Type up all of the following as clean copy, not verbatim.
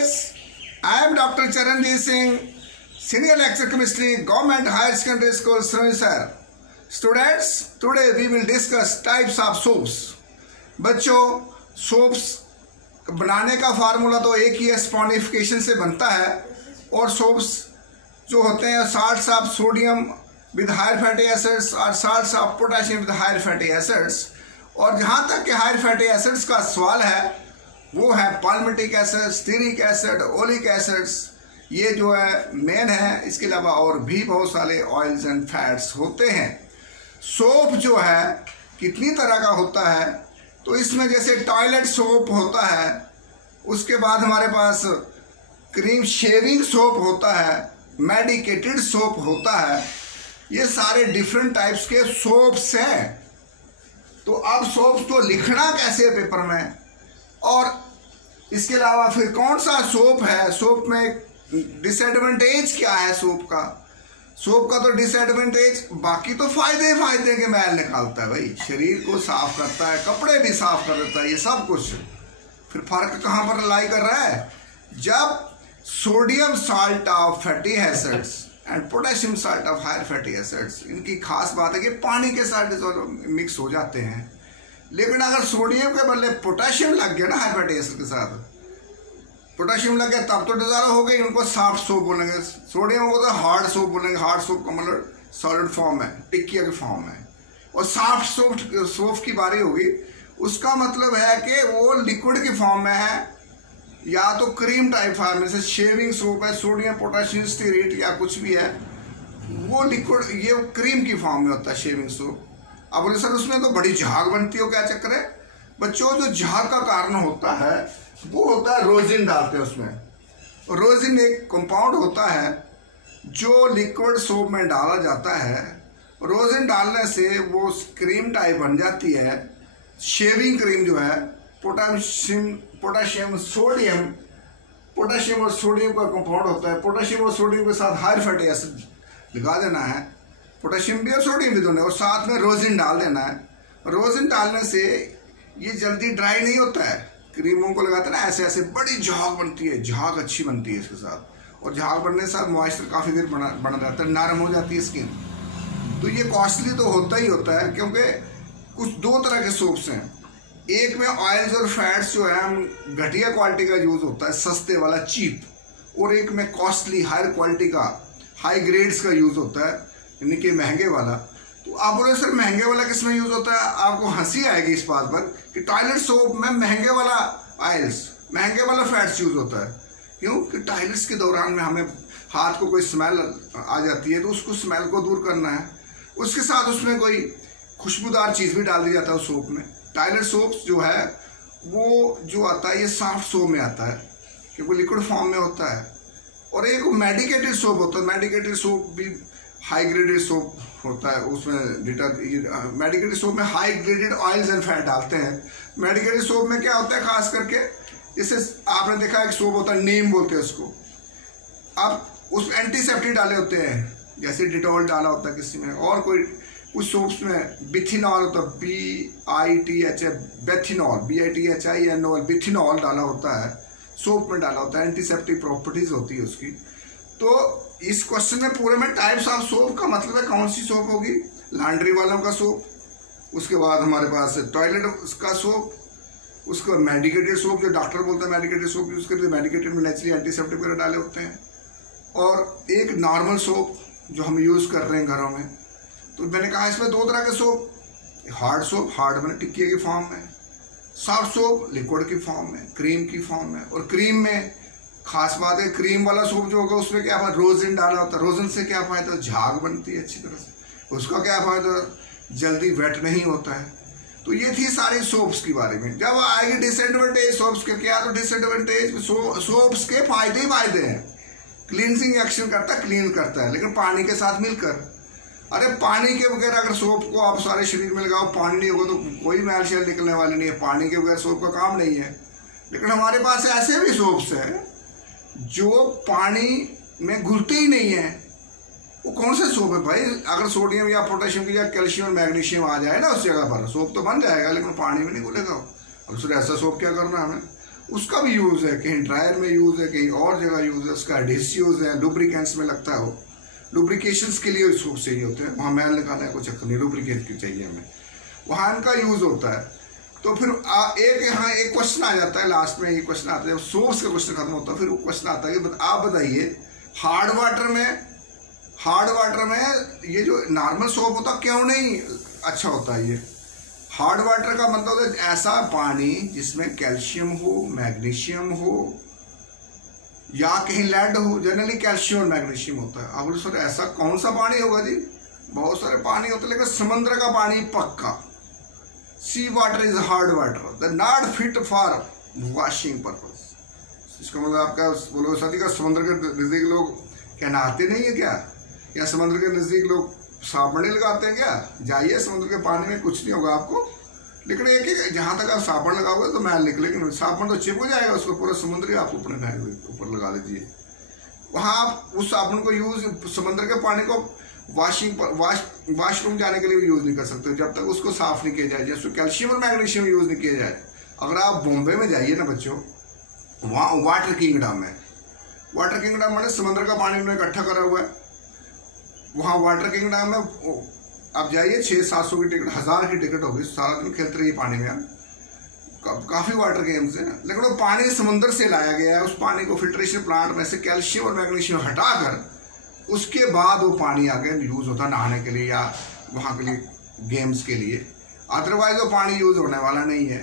guys, I am Dr. Charanjeet Singh, Senior Lecturer Chemistry, Government Higher Secondary School, Sir. Students, today we will discuss types of soaps. बच्चों, soaps बनाने का formula तो एक ही है, स्पॉनिफिकेशन से बनता है। और सोप्स जो होते हैं salts of sodium with higher fatty acids और salts of potassium with higher fatty acids. और जहाँ तक कि हायर फैटी एसिड्स का सवाल है वो है palmitic acid, stearic acid, oleic acids, ये जो है मेन है। इसके अलावा और भी बहुत सारे ऑयल्स एंड फैट्स होते हैं। सोप जो है कितनी तरह का होता है, तो इसमें जैसे टॉयलेट सोप होता है, उसके बाद हमारे पास क्रीम शेविंग सोप होता है, मेडिकेटेड सोप होता है। ये सारे डिफरेंट टाइप्स के सोप्स हैं। तो अब सोप्स को लिखना कैसे है पेपर में, और इसके अलावा फिर कौन सा सोप है, सोप में डिसएडवांटेज क्या है सोप का। सोप का तो डिसएडवांटेज, बाकी तो फायदे के मैल निकालता है भाई, शरीर को साफ करता है, कपड़े भी साफ कर देता है, ये सब कुछ। फिर फर्क कहाँ पर लाई कर रहा है, जब sodium salt of fatty acids and potassium salt of higher fatty acids, इनकी खास बात है कि पानी के साथ मिक्स हो जाते हैं। लेकिन अगर सोडियम के बदले पोटेशियम लग गया ना हायर फैटी एसिड के साथ, पोटेशियम लग गया तब तो डिजायरो हो गई, उनको सॉफ्ट सोप बोलेंगे। सोडियम को तो हार्ड सोप बोलेंगे। हार्ड सोप का मतलब सॉलिड फॉर्म है, टिक्किया के फॉर्म है। और सॉफ्ट सोप की बारी होगी, उसका मतलब है कि वो लिक्विड की फॉर्म में है या तो क्रीम टाइप फॉर्म में, जैसे शेविंग सोप है, सोडियम पोटेशियम स्टीरेट या कुछ भी है, वो लिक्विड ये क्रीम की फॉर्म में होता है शेविंग सोप। अब बोले सर उसमें तो बड़ी झाग बनती हो, क्या चक्कर है? बच्चों, जो झाग का कारण होता है वो होता है रोजिन डालते हैं उसमें। रोजिन एक कंपाउंड होता है जो लिक्विड सोप में डाला जाता है। रोजिन डालने से वो क्रीम टाइप बन जाती है, शेविंग क्रीम जो है। पोटेशियम और सोडियम का कंपाउंड होता है। पोटेशियम और सोडियम के साथ हायर फैटी एसिड लगा देना है, पोटेशियम भी और सोडियम भी दोनों, और साथ में रोजिन डाल देना है। रोजिन डालने से ये जल्दी ड्राई नहीं होता है। क्रीमों को लगाते हैं ना, ऐसे ऐसे बड़ी झाग बनती है, झाग अच्छी बनती है इसके साथ। और झाग बनने से मॉइस्चर काफ़ी देर बना जाता है, नरम हो जाती है स्किन। तो ये कॉस्टली तो होता ही होता है, क्योंकि कुछ दो तरह के सोप्स हैं। एक में ऑयल्स और फैट्स जो है घटिया क्वालिटी का यूज़ होता है, सस्ते वाला चीप, और एक में कॉस्टली हायर क्वालिटी का हाई ग्रेड्स का यूज़ होता है, यानी कि महंगे वाला। तो आप बोले सर महंगे वाला किस में यूज़ होता है? आपको हंसी आएगी इस बात पर कि टॉयलेट सोप में महंगे वाला ऑयल्स, महंगे वाला फैट्स यूज़ होता है। क्यों? कि टॉयलेट्स के दौरान में हमें हाथ को कोई स्मेल आ जाती है, तो उसको स्मेल को दूर करना है, उसके साथ उसमें कोई खुशबूदार चीज़ भी डाल दी जाता है उस सोप में। टॉयलेट सोप जो है वो जो आता है ये सॉफ्ट सोप में आता है, क्योंकि लिक्विड फॉर्म में होता है। और एक मेडिकेटेड सोप होता है। मेडिकेटेड सोप भी हाई ग्रेडेड सोप होता है, उसमें मेडिकेटेड सोप में high graded oils and fat डालते हैं। मेडिकेटेड सोप में क्या होता है, खास करके जैसे आपने देखा एक सोप होता है, नीम बोलते हैं उसको। अब उस एंटीसेप्टिक डाले होते हैं, जैसे डिटॉल डाला होता है किसी में, और कोई कुछ सोप्स में बिथिनॉल होता है, BITHINOL बिथिनॉल डाला होता है, सोप में डाला होता है, एंटीसेप्टिक प्रॉपर्टीज होती है उसकी। तो इस क्वेश्चन में पूरे में टाइप्स ऑफ सोप का मतलब है कौन सी सोप होगी, लॉन्ड्री वालों का सोप, उसके बाद हमारे पास टॉयलेट का सोप, उसका मेडिकेटेड सोप जो डॉक्टर बोलता है मेडिकेटेड सोप यूज़ करते हैं, मेडिकेटेड में नेचुरली एंटीसेप्टिक वगैरह डाले होते हैं, और एक नॉर्मल सोप जो हम यूज़ कर रहे हैं घरों में। तो मैंने कहा इसमें दो तरह के सोप, हार्ड सोप, हार्ड मैंने टिक्की की फॉर्म में, सॉफ्ट सोप लिक्विड की फॉर्म में, क्रीम की फॉर्म में। और क्रीम में खास बात है, क्रीम वाला सोप जो होगा उसमें क्या फायदा, रोजिन डाला होता है। रोजिन से क्या फायदा, झाग बनती है अच्छी तरह से, उसका क्या फायदा, जल्दी वेट नहीं होता है। तो ये थी सारी सोप्स के बारे में। जब आएगी डिसएडवांटेज सोप्स के, क्या तो डिसएडवांटेज सोप्स के फायदे ही फायदे हैं। क्लींजिंग एक्शन करता है, क्लीन करता है, लेकिन पानी के साथ मिलकर। अरे पानी के बगैर अगर सोप को आप सारे शरीर में लगाओ, पानी नहीं होगा तो कोई मैल शैल निकलने वाली नहीं है। पानी के बगैर सोप का काम नहीं है। लेकिन हमारे पास ऐसे भी सोप्स हैं जो पानी में घुलते ही नहीं है। वो कौन से सोप है भाई? अगर सोडियम या पोटेशियम या कैल्शियम और मैग्नीशियम आ जाए ना उस जगह पर, सोप तो बन जाएगा, लेकिन पानी में नहीं घुलेगा। और फिर ऐसा सोप क्या करना हमें? उसका भी यूज़ है, कहीं ड्रायर में यूज़ है, कहीं और जगह यूज़ है, उसका एडहेसिव्स है, लुब्रिकेंट्स में लगता है, वो लुब्रिकेशंस के लिए सोप चाहिए होते हैं, वहाँ मैल निकालना है, कोई चक्कर नहीं, लुब्रिकेट की चाहिए हमें, वहाँ इनका यूज़ होता है। तो फिर एक यहाँ एक क्वेश्चन आ जाता है, लास्ट में ये क्वेश्चन आता है, सोप्स का क्वेश्चन खत्म होता है, फिर वो क्वेश्चन आता है कि आप बताइए हार्ड वाटर में ये जो नॉर्मल सोप होता क्यों नहीं अच्छा होता है? ये हार्ड वाटर का मतलब है ऐसा पानी जिसमें कैल्शियम हो, मैग्नीशियम हो या कहीं लेड हो, जनरली कैल्शियम और मैग्नीशियम होता है। अब सर ऐसा कौन सा पानी होगा जी? बहुत सारे पानी होते हैं, लेकिन समुद्र का पानी पक्का, sea water is hard water, the not fit for washing purpose. इसका मतलब आपका बोलो सदी का समुद्र के नजदीक लोग क्या नहाते नहीं है क्या? या समुद्र के नजदीक लोग साबुन नहीं लगाते हैं क्या? जाइए समुद्र के पानी में, कुछ नहीं होगा आपको, लेकिन एक जहाँ तक आप साबुन लगाओगे तो मैल निकलेगी, साबुन तो चिपक जाएगा, उसको पूरा समुद्र ही आप अपने ऊपर लगा लीजिए। वहाँ आप उस साबुन को यूज समुद्र के पानी को वॉशरूम जाने के लिए यूज नहीं कर सकते जब तक उसको साफ नहीं किया जाए, जैसे कैल्शियम और मैग्नीशियम यूज नहीं किया जाए। अगर आप बॉम्बे में जाइए ना बच्चों, वहाँ वाटर किंगडम है, वाटर किंगडम मैंने समुद्र का पानी उन्होंने इकट्ठा करा हुआ है, वहाँ वाटर किंगडम में आप जाइए, 600-700 की टिकट, 1000 की टिकट होगी, सारा दिन खेलते रहिए पानी में। काफ़ी वाटर गेम्स हैं, लेकिन वो पानी समुद्र से लाया गया है, उस पानी को फिल्ट्रेशन प्लांट में से कैल्शियम और मैग्नीशियम हटाकर उसके बाद वो पानी आगे यूज़ होता है नहाने के लिए या वहाँ के लिए गेम्स के लिए, अदरवाइज वो पानी यूज़ होने वाला नहीं है।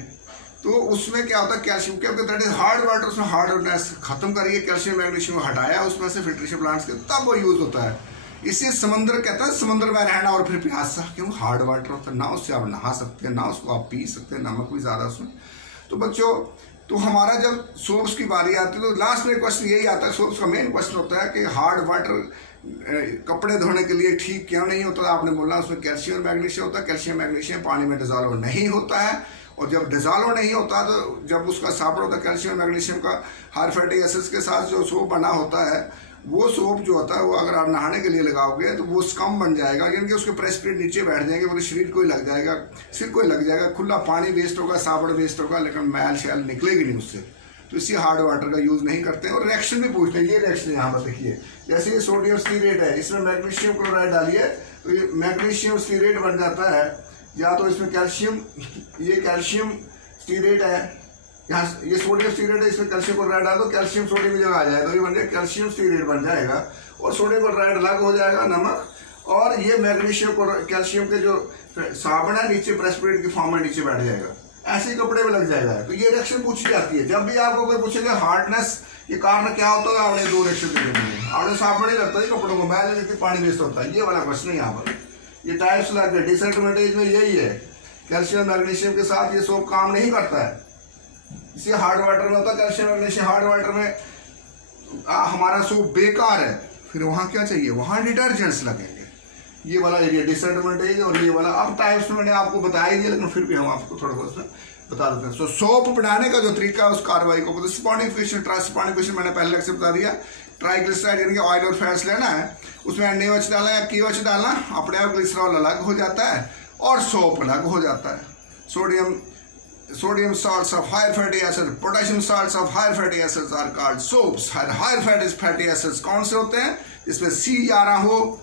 तो उसमें क्या होता है, कैल्शियम, क्योंकि दैट इज हार्ड वाटर, उसमें हार्डनेस खत्म करिए, कैल्शियम मैग्नीशियम हटाया उसमें से फिल्ट्रेशन प्लांट्स के, तब वो यूज़ होता है। इसे समुद्र कहता है, समुद्र में रहना और फिर प्यासा, क्यों? हार्ड वाटर होता है ना, उससे आप नहा सकते हैं ना, उसको आप पी सकते हैं, नमक भी ज़्यादा उसमें। तो बच्चों, तो हमारा जब सोप्स की बारी आती है तो लास्ट में क्वेश्चन यही आता है, सोप्स का मेन क्वेश्चन होता है कि हार्ड वाटर कपड़े धोने के लिए ठीक क्यों नहीं होता? आपने बोला उसमें कैल्शियम मैग्नीशियम होता है, कैल्शियम मैग्नीशियम पानी में डिजॉल्व नहीं होता है, और जब डिजॉल्व नहीं होता तो जब उसका साबुन होता है कैल्शियम मैग्नीशियम का हाई फैटी एसिड्स के साथ जो सोप बना होता है, वो सोप जो होता है वो अगर आप नहाने के लिए लगाओगे तो वो स्कम बन जाएगा, यानी कि उसके प्रेस्पिरेट नीचे बैठ जाएंगे, पूरे शरीर को ही लग जाएगा, सिर को ही लग जाएगा, खुला पानी वेस्ट होगा, साबुन वेस्ट होगा, लेकिन मैल शैल निकलेगी नहीं उससे। तो इसी हार्ड वाटर का यूज़ नहीं करते हैं। और रिएक्शन भी पूछते हैं, ये रिएक्शन यहाँ पर देखिए, जैसे ये सोडियम स्टीरेट है, इसमें मैग्नीशियम क्लोराइड डालिए तो ये मैग्नीशियम स्टीरेट बन जाता है, या तो इसमें कैल्शियम, ये कैल्शियम स्टीरेट है, यहाँ ये सोडियम स्टीरेट है, इसमें कैल्शियम क्लोराइड डाल दो, कैल्शियम सोडियम की जगह आ जाएगा, तो ये बन जाएगा कैल्शियम स्टीरेट बन जाएगा, और सोडियम क्लोराइड अलग हो जाएगा, नमक, और ये मैग्नीशियम कैल्शियम के जो साबुन है नीचे प्रेस्पिरेट की फॉर्म में नीचे बैठ जाएगा, ऐसे ही कपड़े में लग जाएगा। तो ये रिएक्शन पूछी जाती है, जब भी आपको कोई पूछेगा हार्डनेस ये कारण क्या होता है, आपने दो रिएक्शन दे देंगे, आपने साबुन नहीं लगता है कपड़ों को, मैल नहीं, पानी वेस्ट होता है, ये वाला क्वेश्चन है यहाँ पर। ये टाइप्स लग गए, डिसएडवांटेज में यही है, कैल्शियम मैग्नीशियम के साथ ये सोप काम नहीं करता है, इसी हार्ड वाटर में होता है कैल्शियम मैग्नीशियम, हार्ड वाटर में हमारा सोप बेकार है, फिर वहाँ क्या चाहिए, वहाँ डिटर्जेंट्स लगेंगे। ये वाला एरिया डिसएडवांटेज, और ये वाला अब टाइप्स में मैंने आपको बता ही दिया, लेकिन फिर भी हम आपको थोड़ा बहुत बता देते हैं। सो सोप बनाने का जो तरीका है उस कार्रवाई को बोलते हैं सपोनिफिकेशन, ट्रांसपोनिफिकेशन मैंने पहले लेक्चर बता दिया। ट्राइग्लिसराइड यानी कि ऑयल और फैट्स लेना है, उसमें NaOH डालना है, KOH डालना, अपने आप ग्लिसरॉल अलग हो जाता है और सोप अलग हो जाता है। Sodium salts of higher fatty acids, potassium salts of higher fatty acids are called soaps। higher fatty acids कौन से होते हैं, इसमें C11 हो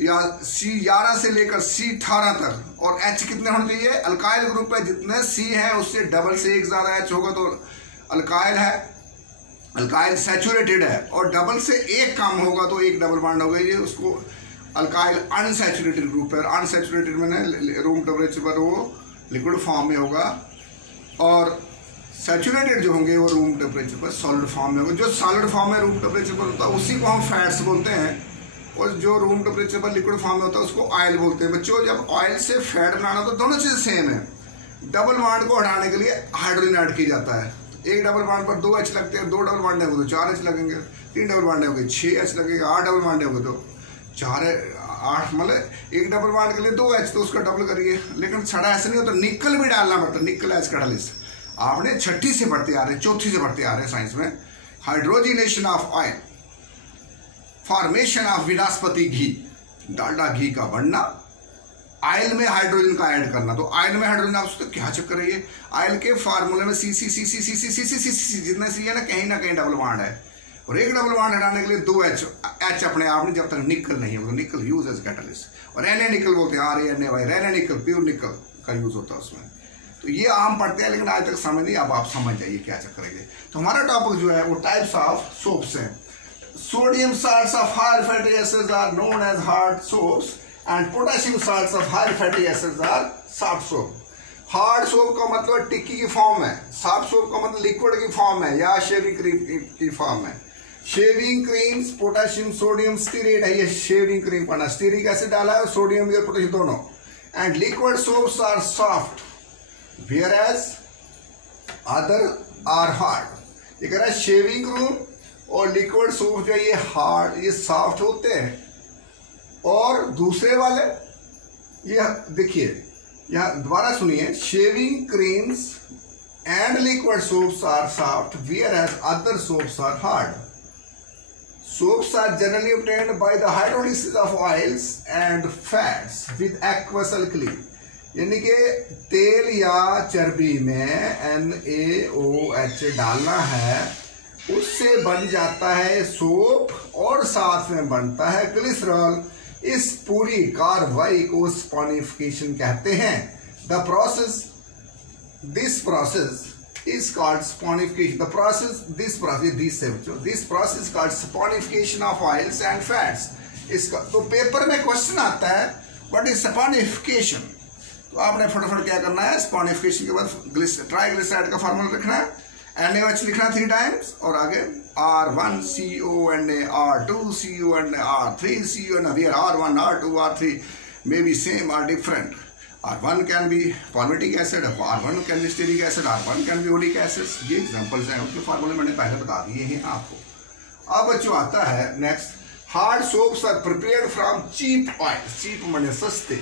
या C11 से लेकर C18 तक, और H कितने होने चाहिए, अल्काइल ग्रुप है, जितने C है उससे डबल से एक ज्यादा H होगा तो अल्काइल है, अल्काइल सैचुरेटेड है, और डबल से एक कम होगा तो एक डबल बॉन्ड होगा, ये उसको अल्काइल अनसैचुरेटेड ग्रुप है। अनसैचुरेटेड मैंने रूम टेम्परेचर पर वो लिक्विड फॉर्म में होगा, और सैचुरेटेड जो होंगे वो रूम टेम्परेचर पर सॉलिड फॉर्म में होगा। जो सॉलिड फॉर्म में रूम टेम्परेचर पर होता है उसी को हम फैट्स बोलते हैं, और जो रूम टेम्परेचर पर लिक्विड फॉर्म में होता है उसको ऑयल बोलते हैं। बच्चों, जब ऑयल से फैट बनाना तो दोनों चीज़ सेम है। डबल बॉन्ड को हटाने के लिए हाइड्रोजन ऐड किया जाता है, एक डबल बॉन्ड पर 2 H लगते हैं, 2 डबल बॉन्ड होंगे तो 4 H लगेंगे, 3 डबल बॉन्ड होंगे 6 H लगेगा, 8 डबल बॉन्ड होंगे तो 8, मतलब एक डबल बॉन्ड के लिए 2 H, तो उसका डबल करिए। लेकिन छड़ा ऐसे नहीं होता, निकल भी डालना पड़ता, निकल H कैटालिस्ट। आपने 6ठी से पढ़ते आ रहे हैं, 4थी से पढ़ते आ रहे हैं साइंस में, hydrogenation of oil, formation of वनस्पति घी, डालडा घी का बनना, आयल में हाइड्रोजन का ऐड करना, तो आयल में हाइड्रोजन आप सोचते क्या चक्कर है ये, आयल के फार्मूले में सी सी सी सी सी सी सी सी सी सी जितना सी है ना कहीं डबल बॉन्ड है, और एक डबल बॉन्ड हटाने के लिए 2 एच अपने आप नहीं, जब तक निकल नहीं होगा, निकल यूज एज कैटलिस्ट। और एन निकल बोलते हैं, RANA रेना निकल, प्योर निकल का यूज होता है उसमें। तो ये आम पढ़ते हैं लेकिन आज तक समझ नहीं, अब आप समझ जाइए क्या चक्कर है। तो हमारा टॉपिक जो है वो टाइप्स ऑफ सोप्स है। Sodium salts of higher fatty acids are known as hard soaps and potassium salts of higher fatty acids are soft soap. Hard soap का मतलब टिक्की की फॉर्म है, सॉफ्ट सोप का मतलब लिक्विड की फॉर्म है या शेविंग क्रीम की फॉर्म है। Shaving creams potassium sodium stearate है, ये शेविंग क्रीम पढ़ना, स्टीरिक एसिड डाला है और सोडियम और पोटेशियम दोनों। And liquid soaps are soft whereas other are hard। ये कह रहा है शेविंग क्रीम और लिक्विड सोप जो ये हार्ड, ये सॉफ्ट होते हैं, और दूसरे वाले ये देखिए यहाँ दोबारा सुनिए, shaving creams and liquid soaps are soft whereas other soaps are hard। Soaps are generally obtained by the hydrolysis of oils and fats with aqueous alkali। यानी कि तेल या चर्बी में NaOH डालना है, उससे बन जाता है सोप और साथ में बनता है ग्लिसरॉल। इस पूरी कार्रवाई को स्पॉनिफिकेशन कहते हैं। This process is called sponification। This process called sponification of oils and fats। इसका तो पेपर में क्वेश्चन आता है व्हाट इज स्पॉनिफिकेशन, तो आपने फटाफट क्या करना है, स्पॉनिफिकेशन के बाद ट्राइग्लिसराइड का फॉर्मूला लिखना है, NaOH लिखना 3 टाइम्स, और आगे R1CONA R2CONA R3CONA, here R1 R2 R3 may be same or different। R1 can be palmitic acid, R1 can be stearic acid, R1 can be oleic acid। ये examples हैं, उसके फार्मूले मैंने पहले बता दिए हैं आपको। अब जो आता है next, hard soaps are prepared from cheap oil. Cheap माने सस्ते,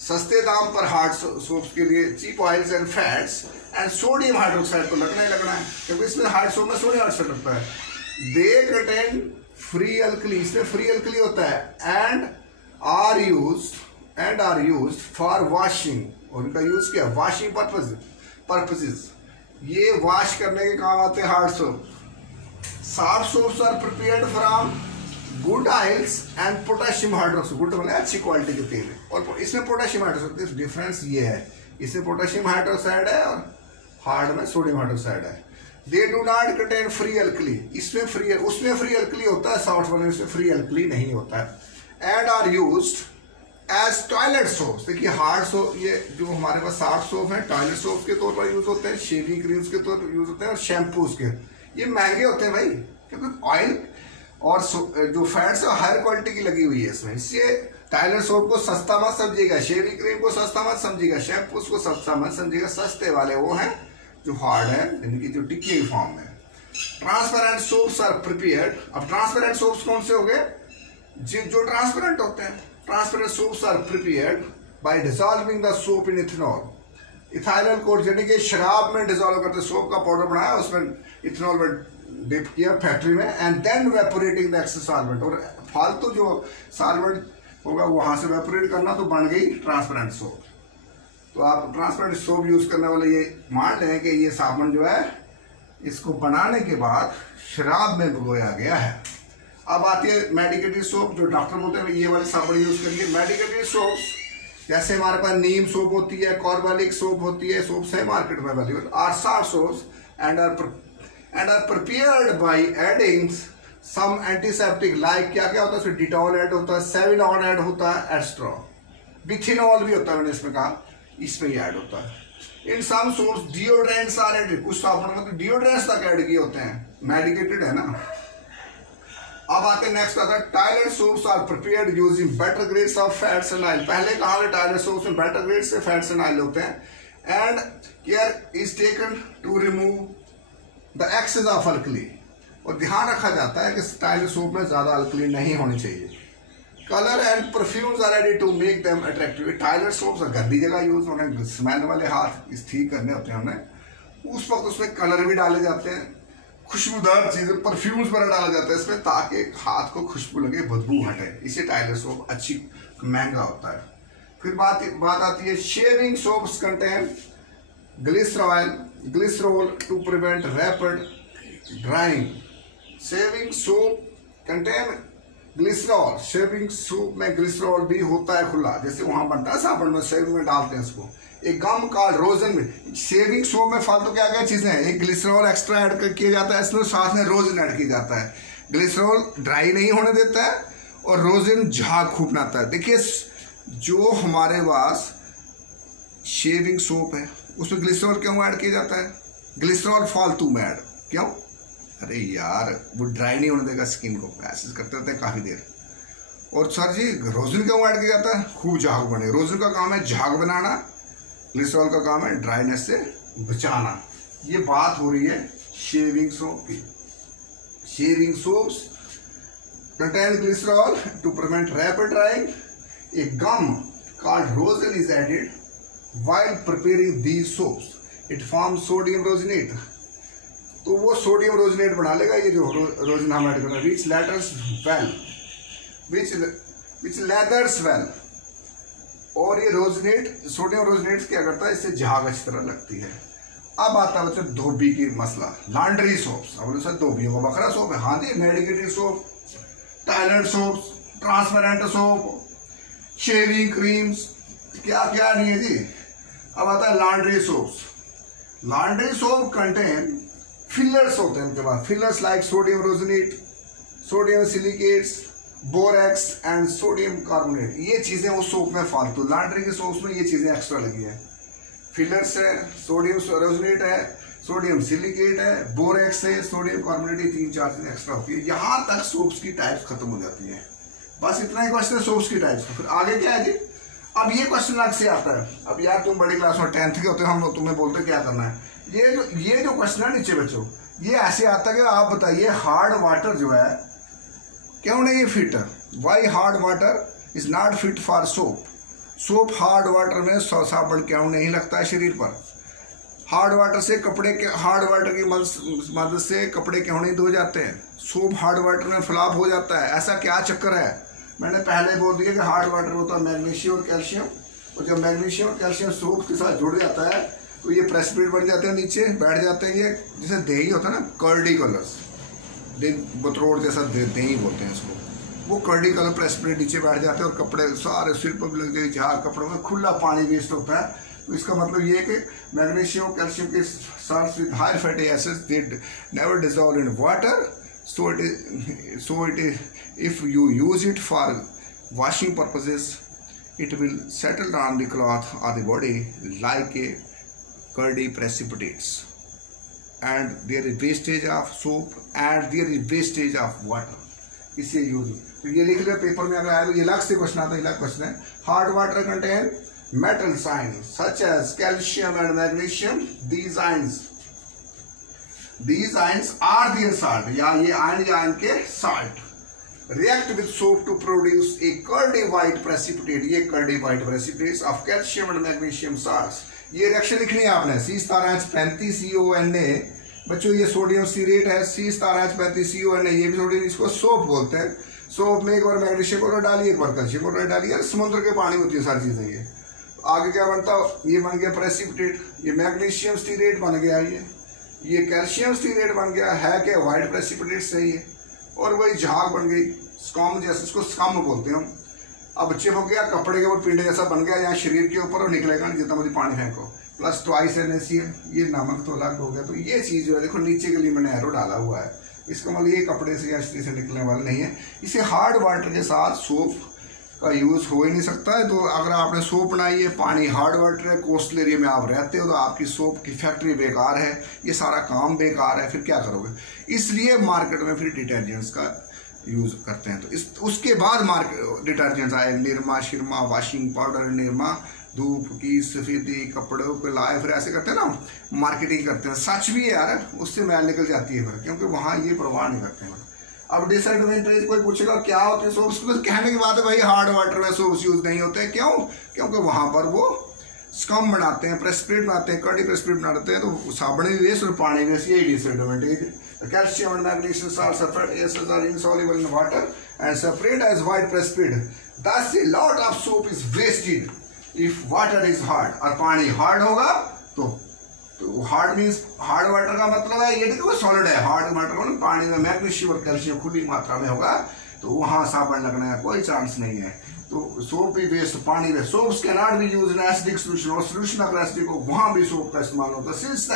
सस्ते दाम पर हार्ड सोप्स के लिए cheap oils and fats and sodium hydroxide को लगना है, क्योंकि इसमें हार्ड सोप में सोडियम हाइड्रोक्साइड लगता है। दे कंटेन फ्री अल्कली, इसमें फ्री अल्कली होता है, and are used for washing. उनका यूज किया वॉशिंग पर्पसेस, ये वॉश करने के काम आते हैं hard soap. Soft soaps are prepared from good oils and potassium hydroxide. Good मतलब अच्छी क्वालिटी के तेल है, और इसमें पोटेशियम हाइड्रोक्साइड। डिफरेंस ये है, इसमें पोटेशियम हाइड्रोक्साइड है और हार्ड में सोडियम हाइड्रोक्साइड है। They do not contain free alkali, उसमें फ्री अल्कली होता है, सॉफ्ट वाले में फ्री अल्कली नहीं होता है। And are used as toilet soaps. देखिए हार्ड सोप, ये जो हमारे पास सॉफ्ट सोप है टॉयलेट सोप के तौर पर यूज होते हैं, शेविंग क्रीम्स के तौर पर यूज होते हैं, और शैम्पूज के। ये महंगे होते हैं भाई, क्योंकि ऑयल और जो फैट्स है हायर क्वालिटी की लगी हुई है इसमें, इसलिए टॉयलेट सोप को सस्ता मत समझिएगा, शेविंग क्रीम को सस्ता मत समझिएगा, शैम्पूज को सस्ता मत समझिएगा। सस्ते वाले वो हैं जो हार्ड है, यानी कि जो टिक्की की फॉर्म में। Transparent soaps are prepared. अब ट्रांसपेरेंट सोप्स कौन से हो गए, जो ट्रांसपेरेंट होते हैं। Transparent soaps are prepared by dissolving the soap in ethanol. Ethyl alcohol, यानी कि शराब में डिसॉल्व करते, सोप का पाउडर बनाया, उसमें इथेनॉल में डिप किया फैक्ट्री में, and then evaporating the excess solvent. और फालतू जो सॉल्वेंट होगा वहां से वेपोरेट करना, तो बन गई ट्रांसपेरेंट सोप। तो आप ट्रांसपेरेंट सोप यूज करने वाले ये मान लें कि ये साबुन जो है, इसको बनाने के बाद शराब में भिगोया गया है। अब आती है मेडिकेटेड सोप, जो डॉक्टर बोलते हैं ये वाले साबुन यूज करिए। मेडिकेटेड सोप्स जैसे हमारे पास नीम सोप होती है, कॉर्बेलिक सोप होती है, सोप्स है मार्केट में available, are soft soaps and are prepared by adding some antiseptic. Like क्या क्या होता है उसमें, डिटॉल ऐड होता है, सेविलॉन ऐड होता है, एस्ट्रो, बिथिनॉल भी होता है, मैंने इसमें कहा इसमें ही ऐड होता है। इन सम सोप्स डिओड्रेंट्स आर एडेड। कुछ साबुन में तो डिओड्रेंट्स तक ऐड किए होते हैं, मेडिकेटेड है ना। अब आते नेक्स्ट आता है toilet soaps are prepared using better grades of fats and oil. पहले कहा है टॉयलेट सोप्स में बेटर ग्रेड्स से फैट्स एंड ऑयल होते हैं। And care is taken to remove the excess of alkali. और ध्यान रखा जाता है कि टॉयलेट सोप में ज्यादा अल्कली नहीं होनी चाहिए। Colour and perfumes are ready to make them attractive. Toilet soaps गंदी जगह यूज होने, स्मेल वाले हाथ इस ठीक करने होते हैं हमें, उस वक्त उसमें कलर भी डाले जाते हैं, खुशबूदार चीजें परफ्यूम्स वगैरह डाला जाता है इसमें, ताकि हाथ को खुशबू लगे, बदबू हटे। इसे टॉयलेट सोप अच्छी महंगा होता है। फिर बात आती है shaving soaps contain glycerol to prevent rapid drying. Shaving soap contain glycerol, shaving soap में ग्लिसरॉल भी होता है खुला, जैसे वहां बनता है साबुन में, शेविंग में डालते हैं इसको। एक गम कॉल्ड रोजन में, शेविंग सोप में फालतू क्या क्या चीजें हैं, एक ग्लिसरॉल एक्स्ट्रा ऐड किया जाता है इसमें, साथ में रोजन ऐड किया जाता है। ग्लिसरॉल ड्राई नहीं होने देता है और रोजन झाग खूब बनाता है। देखिए जो हमारे पास शेविंग सोप है उसमें ग्लिसरॉल क्यों ऐड किया जाता है? ग्लिसरॉल फालतू में ऐड क्यों? अरे यार वो ड्राई नहीं होने देगा स्किन को, ऐसे करते रहते हैं काफी देर। और सर जी रोजन क्यों ऐड किया जाता है? खूब झाग बने। रोजन का काम है झाग बनाना, ग्लिसरॉल का काम है ड्राइनेस से बचाना। ये बात हो रही है शेविंग सोप की। Shaving soaps contain glycerol to prevent rapid drying. A gum called rosin is added while preparing these soaps. It forms sodium rosinate. तो वो सोडियम रोजिनेट बना लेगा ये जो रोजिन हम ऐड कर रहे हैं, which lathers well. और ये रोजिनेट, सोडियम रोजिनेट क्या करता है, इससे झाग अच्छी तरह लगती है। अब आता है बच्चों धोबी की मसला, लॉन्ड्री सोप्स। अब सर धोबियों का बकरा सोप है, हाँ जी, medicated soap, toilet soap, transparent soap, shaving creams, क्या क्या नहीं है जी। अब आता है laundry soaps. Laundry soap contain fillers होते हैं उनके पास, fillers like sodium rosinate, sodium silicates, borax and sodium carbonate. ये चीजें उस सोप में फालतू, लॉन्ड्री के सोप्स में ये चीजें एक्स्ट्रा लगी है। फिलर्स है, सोडियम रोजिनेट है, सोडियम सिलिकेट है, बोरेक्स है, सोडियम कार्बोनेट, ये 3-4 चीजें एक्स्ट्रा होती है। यहां तक सोप्स की टाइप्स खत्म हो जाती है। बस इतना ही क्वेश्चन है सोप्स की टाइप्स का। फिर आगे क्या है जी? अब ये क्वेश्चन अलग से आता है। अब यार तुम बड़ी क्लास में 10th के होते हो, हम लोग तुम्हें बोलते क्या करना है। ये जो क्वेश्चन है नीचे बच्चों, ये ऐसे आता है कि आप बताइए हार्ड वाटर जो है क्यों नहीं fit? Why hard water is not fit for soap? Soap hard water में साबुन क्यों नहीं लगता है शरीर पर? हार्ड वाटर से कपड़े के, हार्ड वाटर की मदद से कपड़े क्यों नहीं धो जाते हैं? सोप हार्ड वाटर में फ्लॉप हो जाता है, ऐसा क्या चक्कर है? मैंने पहले बोल दिया कि हार्ड वाटर होता है मैग्नीशियम और कैल्शियम, और जब मैग्नीशियम और कैल्शियम सोप के साथ जुड़ जाता है तो ये प्रेसिपिटेट बन जाते हैं, नीचे बैठ जाते हैं। ये जैसे दही होता है ना, कर्डी कलर्स, बतरोड़ जैसा दही बोलते हैं इसको, वो कर्डी कलर प्रेसिपिटेट नीचे बैठ जाते हैं और कपड़े सारे सिर पर लग जाए, झाग कपड़ों में खुला पानी वेस्ट होता है। तो इसका मतलब ये है कि मैग्नीशियम कैल्शियम के salts with high fatty acids they never dissolve in water, so it is if you use it for washing purposes it will settle on the cloth or the body like a curdy precipitates, and there is wastage of soap and there is wastage of water. इसे use, तो ये लिख लिया paper में, अगर आया तो ये अलग से क्वेश्चन आता है। अलग क्वेश्चन है, hard water contain metals ions such as calcium and magnesium. These ions are their salt, या ये आयन के salt react with soap to produce a curdy white precipitate. ये curdy white precipitates of calcium and magnesium salts. ये reaction लिखनी है आपने, C*H35CONA। बच्चों ये सोडियम सीरेट है, C*H35CONA, ये भी सोडियम, इसको सोप बोलते हैं। सोप में एक बार मैग्नीशियम क्लोराइड डालिए, एक बार कैल्शियम क्लोराइड डालिए, समुद्र के पानी होती है सारी चीजें। ये आगे क्या बनता, ये बन गया प्रेसिपिटेट, ये मैग्नीशियम स्टीरेट बन गया, ये कैल्शियम स्टीरेट बन गया, है क्या व्हाइट प्रेसिपिटेट सही है, और वही झाग बन गई, स्कम जैसे, इसको स्कम बोलते हैं हम। अब चिप हो गया, कपड़े के ऊपर पिंड जैसा बन गया, यहाँ शरीर के ऊपर, और निकलेगा नहीं जितना मुझे पानी फेंको, प्लस ट्वाइस NaCl, ये नमक तो अलग हो गया। तो ये चीज जो है देखो नीचे के लिए मैंने एरो डाला हुआ है, इसका मतलब ये कपड़े से या स्त्री से निकलने वाला नहीं है। इसे हार्ड वाटर के साथ सोप का यूज हो ही नहीं सकता है। तो अगर आपने सोप बनाई है, पानी हार्ड वाटर है, कोस्टल एरिया में आप रहते हो, तो आपकी सोप की फैक्ट्री बेकार है, ये सारा काम बेकार है, फिर क्या करोगे? इसलिए मार्केट में फिर डिटर्जेंट्स का यूज करते हैं। तो उसके बाद मार्केट डिटर्जेंट्स आए, निरमा, शिरमा, वॉशिंग पाउडर, निरमा, धूप की सफेदी, कपड़ों को लाए, फिर ऐसे करते हैं ना, मार्केटिंग करते हैं। सच भी है यार, उससे मैल निकल जाती है फिर, क्योंकि वहां ये परवाह नहीं करते हैं। अब डिसएडवांटेज कोई पूछेगा क्या होते हैं सोप्स, तो कहने की बात है भाई हार्ड वाटर में सोप्स यूज नहीं होते। क्यों? क्योंकि वहां पर वो स्कम बनाते हैं, प्रेसिपिटेट बनाते हैं, कर्डी प्रेसिपिटेट बनाते हैं, तो साबुन भी वेस्ट और पानी वेस्ट, यही disadvantage. Calcium and magnesium salts are insoluble in water and separate as white precipitate. Thus, a lot of soap is wasted. If water is hard, और पानी हार्ड होगा तो हार्ड मीन्स हार्ड वाटर का मतलब है ये नहीं सॉलिड है, हार्ड वाटर का पानी में मैग्नीशियम और कैल्शियम खुली मात्रा में होगा तो वहां साबुन लगने का कोई चांस नहीं है। तो सोप भी वेस्ट, पानी में soaps can not be used in acidic solution, और सोल्यूशन अगर एसिडिक हो वहां भी सोप का इस्तेमाल होता है। Since the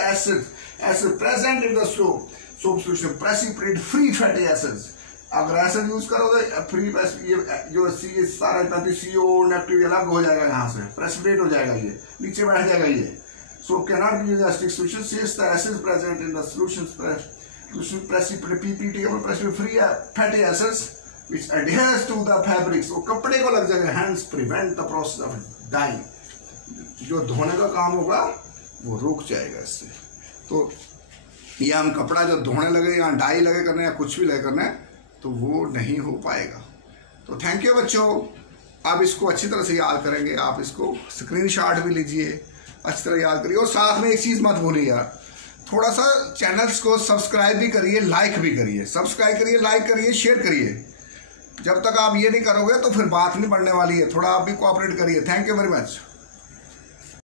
acid present in the soap solution precipitate free fatty acids, अगर एसिड यूज करो तो फ्री ये जो सी सारा CO नेगेटिव अलग हो जाएगा, यहाँ से प्रेसिपिटेट हो जाएगा, ये नीचे बैठ जाएगा ये। So cannot be used as stick solution since the acid present in the solution precipitate PPT or precipitate free fatty acids which adheres to the fabrics, वो कपड़े को लग जाएगा, hence prevent the process of dyeing, जो धोने का काम होगा वो रुक जाएगा इससे। तो ये हम कपड़ा जो धोने लगे या डाई लगे करने या कुछ भी लगे करने तो वो नहीं हो पाएगा। तो थैंक यू बच्चों, आप इसको अच्छी तरह से याद करेंगे, आप इसको स्क्रीनशॉट भी लीजिए, अच्छी तरह याद करिए। और साथ में एक चीज़ मत भूलिए यार, थोड़ा सा चैनल्स को सब्सक्राइब भी करिए, लाइक भी करिए, सब्सक्राइब करिए, लाइक करिए, शेयर करिए। जब तक आप ये नहीं करोगे तो फिर बात नहीं बढ़ने वाली है, थोड़ा आप भी कोऑपरेट करिए। Thank you very much.